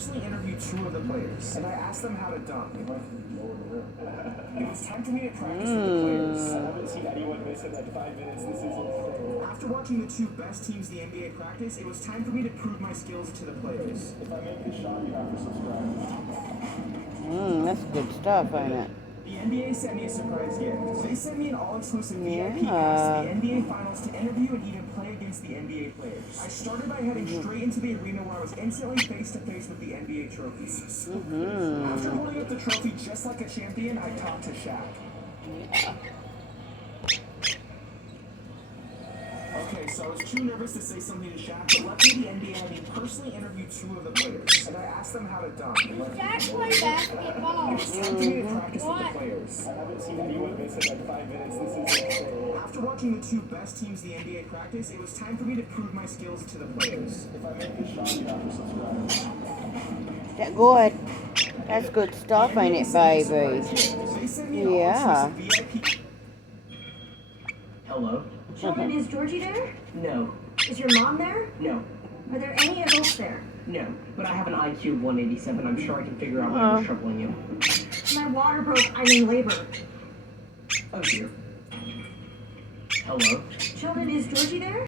personally interviewed two of the players, and I asked them how to dunk. It was time for me to practice with the players. I haven't seen anyone miss in like 5 minutes. This is insane. After watching the two best teams in the NBA practice, it was time for me to prove my skills to the players. If I make this shot, you have to subscribe. That's good stuff, ain't it? The NBA sent me a surprise gift. They sent me an all-exclusive VIP pass to the NBA Finals to interview and even play against the NBA players. I started by heading straight into the arena where I was instantly face-to-face with the NBA trophies. After holding up the trophy just like a champion, I talked to Shaq. Okay, so I was too nervous to say something to Shaq, but luckily the NBA had me personally interview two of the players, and I asked them how to dunk. Shaq play basketball. It was time for me to practice with the players. I haven't seen anyone miss in like 5 minutes. This is insane. After watching the two best teams in the NBA practice, it was time for me to prove my skills to the players. If I make this shot, you have to subscribe. That good. That's good stuff, ain't it, baby? Yeah. Hello? Sheldon, is Georgie there? No. Is your mom there? No. Are there any adults there? No. But I have an IQ of 187. I'm sure I can figure out whatever's troubling you. My water broke. I'm in labor. Oh dear. Hello? Sheldon, is Georgie there?